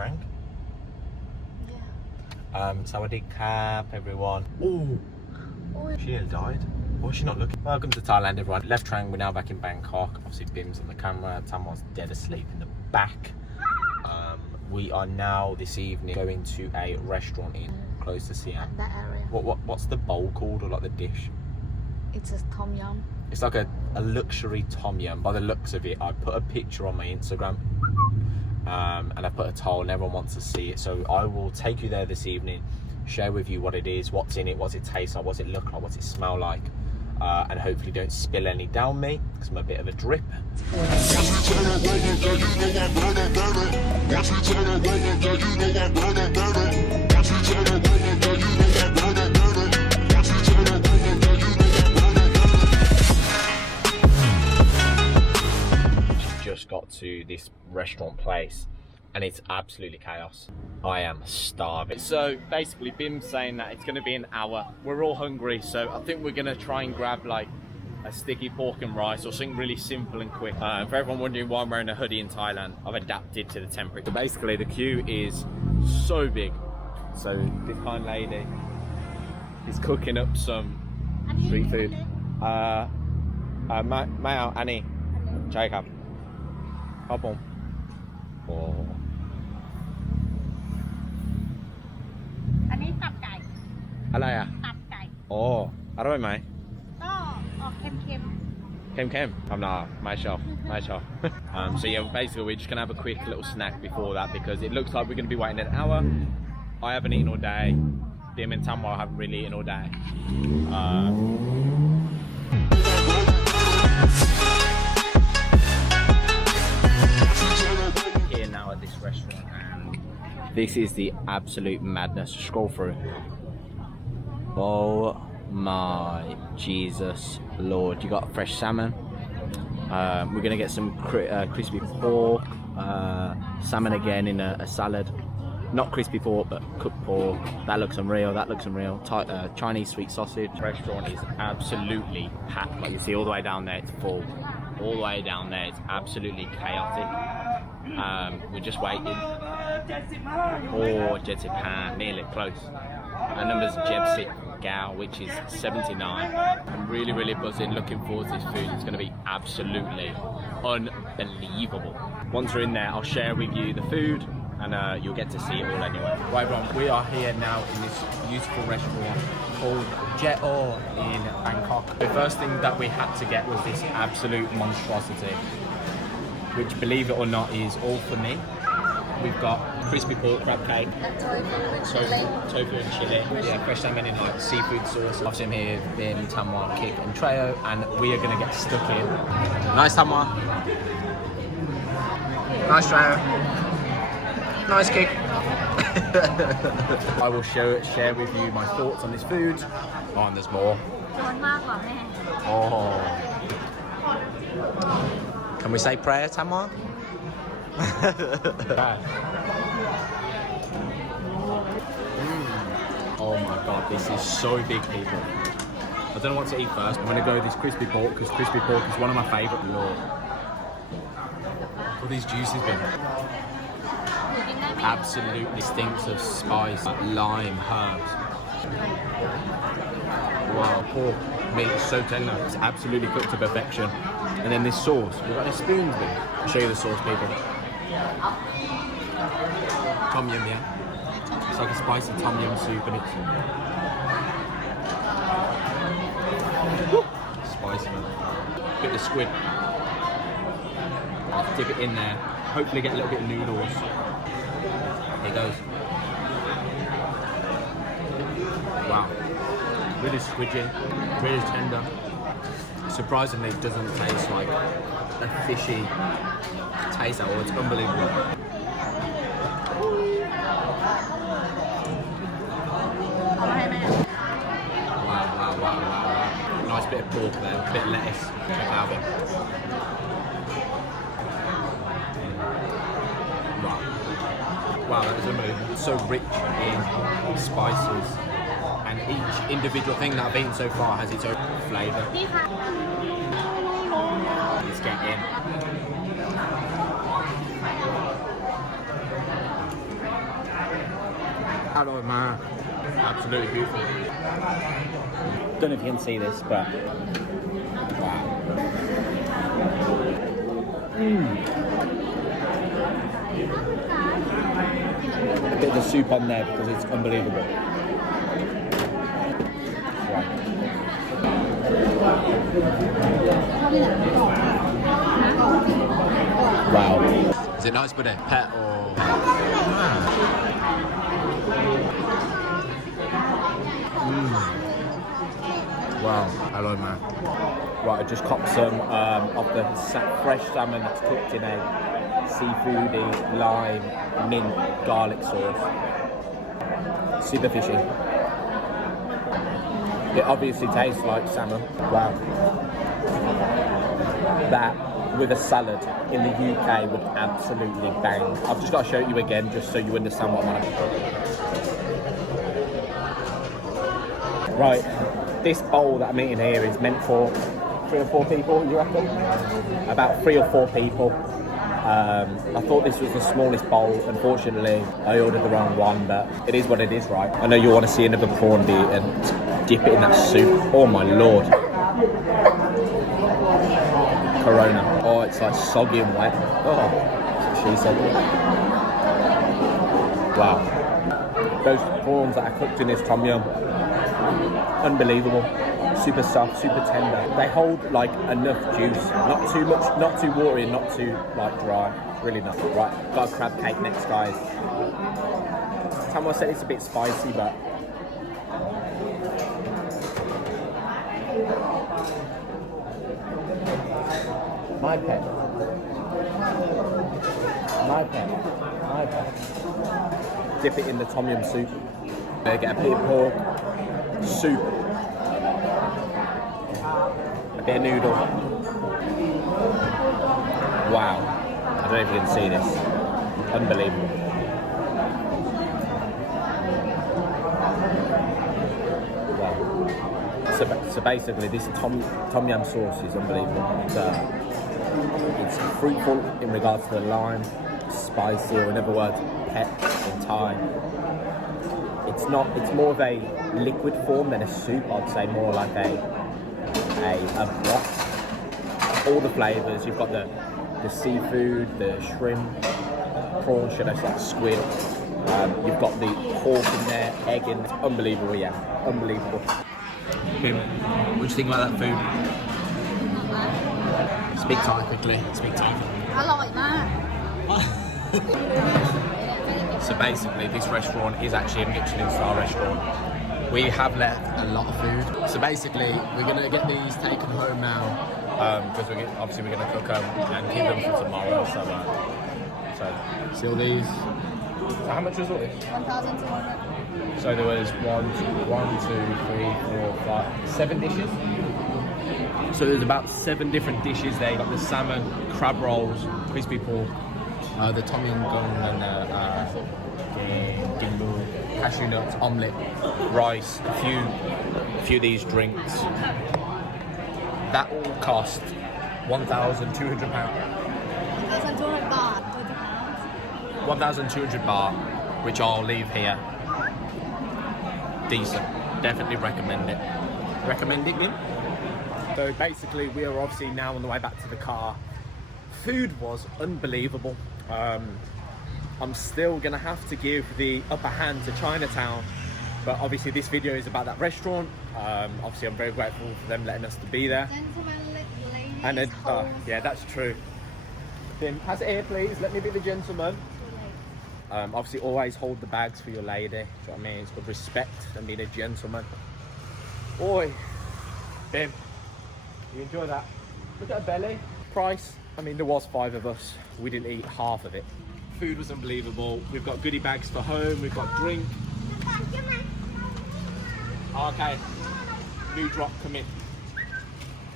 Trang. Yeah. Sawadee Krap, everyone. Ooh, she nearly died. Why is she not looking? Welcome to Thailand, everyone. Left Trang, we're now back in Bangkok. Obviously, Bim's on the camera. Tamar's dead asleep in the back. We are now this evening going to a restaurant in close to Siam. That area. What's the bowl called, or like the dish? It's a Tom Yam. It's like a luxury Tom Yam. By the looks of it, I put a picture on my Instagram, and I put a towel, and everyone wants to see it. So I will take you there this evening, share with you what it is, what's in it, what's it taste like, what's it look like, what's it smell like, and hopefully don't spill any down me because I'm a bit of a drip. Just got to this restaurant place and it's absolutely chaos. I am starving. So basically Bim's saying that it's going to be an hour. We're all hungry, so I think we're going to try and grab like a sticky pork and rice or something really simple and quick. For everyone wondering why I'm wearing a hoodie in Thailand, I've adapted to the temperature. So basically the queue is so big. So this kind lady is cooking up some street food. Mao, Annie, Jacob. Hop on. Oh. อันนี้ตับไก่ อะไรอ่ะ ตับไก่ โอ้อร่อยไหม ก็ออกเค็ม Kem. I'm not, my shop. So yeah, basically we're just gonna have a quick little snack before that because it looks like we're gonna be waiting an hour. I haven't eaten all day. Bim and Tamwa haven't really eaten all day. Here now at this restaurant, and this is the absolute madness. Scroll through. Oh my Jesus Lord, you got fresh salmon. We're gonna get some crispy pork, salmon again in a salad. Not crispy pork, but cooked pork. That looks unreal. Chinese sweet sausage. The restaurant is absolutely packed. Like you see all the way down there, it's full. All the way down there, it's absolutely chaotic. We're just waiting. Oh, Jetipan, nearly close. Our number's Jebsit Gao, which is 79. I'm really buzzing, looking forward to this food. It's going to be absolutely unbelievable. Once we're in there, I'll share with you the food and you'll get to see it all anyway. Right everyone, we are here now in this beautiful restaurant called JAE OH in Bangkok. The first thing that we had to get was this absolute monstrosity, which believe it or not is all for me. We've got crispy pork crab cake, tofu and chili, yeah, fresh salmon in like seafood sauce. Obviously I'm here with Bim, Tamwa, Kik and Treo, and we are going to get stuck in. Nice Tamwa. Nice Treo. Nice Kik. I will share with you my thoughts on this food. Oh, and there's more. ๆ โดนมากกว่าแม่ Oh. Can we say prayer, Tamwa? Oh my god, this is so big, people. I don't know what to eat first. I'm gonna go with this crispy pork because crispy pork is one of my favourite. Lord. All these juices been. Absolutely stinks of spice, lime, herbs. Wow, pork meat is so tender. It's absolutely cooked to perfection. And then this sauce. We've got any spoons there. I'll show you the sauce, people. Tom Yam, yeah? It's like a spicy Tom Yam soup and it's woo, spicy, man. Bit of squid. I'll dip it in there. Hopefully get a little bit of noodles. Here goes. Wow. Really squidgy, really tender. Surprisingly, it doesn't taste like a fishy taste at all. It's unbelievable. Wow. Nice bit of pork there, a bit of lettuce. Check out it. Wow, that is amazing. It's so rich in spices, and each individual thing that I've eaten so far has its own flavour. Let's get in. Hello, man. Absolutely beautiful. Don't know if you can see this, but wow. A bit of the soup on there because it's unbelievable. Wow. Is it nice, buddy? Pet or... Wow. Hello, man. Right, I just copped some of the fresh salmon that's cooked in a seafoody, lime, mint, garlic sauce. Super fishy. It obviously tastes like salmon. Wow. That with a salad in the UK would absolutely bang. I've just got to show you again just so you understand what I'm on about. Right, this bowl that I'm eating here is meant for 3 or 4 people, you reckon? About 3 or 4 people. I thought this was the smallest bowl. Unfortunately, I ordered the wrong one, but it is what it is, right? I know you want to see another prawn be and dip it in that soup. Oh my lord. Corona. Oh, it's like soggy and wet. Oh, she said. Wow. Those prawns that I cooked in this Tom Yam, unbelievable. Super soft, super tender. They hold like enough juice, not too much, not too watery, not too like dry. It's really nice. Right, got a crab cake next, guys. Tom said it's a bit spicy, but my pet. My pet. My pet. Dip it in the Tom Yam soup. Get a bit of pork, soup, a bit of noodle. Wow. I don't know if you can see this. Unbelievable. Wow. So basically, this Tom Yam sauce is unbelievable. It's fruitful in regards to the lime, spicy, or in other words, pep in Thai. It's more of a liquid form than a soup. I'd say more like a broth. All the flavours. You've got the seafood, the shrimp, prawn, should I say, squid. You've got the pork in there, egg in. It's unbelievable, yeah, unbelievable. What do you think about that food? Speak Thai quickly. Speak Thai. อร่อยมาก So basically, this restaurant is actually a Michelin star restaurant. We have left a lot of food. So basically, we're gonna get these taken home now because obviously we're gonna cook them and keep them for tomorrow. So see all these. So how much was all this? 1,200 So there was 7 dishes. So there's about 7 different dishes there. You got the salmon, crab rolls, crispy pork, the tom yum goong and dingboo, cashew nuts, omelette, rice, a few of these drinks. That all cost £1,200. 1,200 บาท 1,200 baht, which I'll leave here. Decent. Definitely recommend it. Recommend it, Min? So basically, we are obviously now on the way back to the car. Food was unbelievable. I'm still gonna have to give the upper hand to Chinatown, but obviously this video is about that restaurant. Obviously I'm very grateful for them letting us to be there. And then, yeah, that's true. Then pass it here, please. Let me be the gentleman. Obviously always hold the bags for your lady. Do you know what I mean? It's called respect and being a gentleman. Oi, Bim, you enjoy that? Look at her belly. Price. I mean, there was 5 of us. We didn't eat half of it. Food was unbelievable. We've got goodie bags for home. We've got drink. Okay. New drop, come in.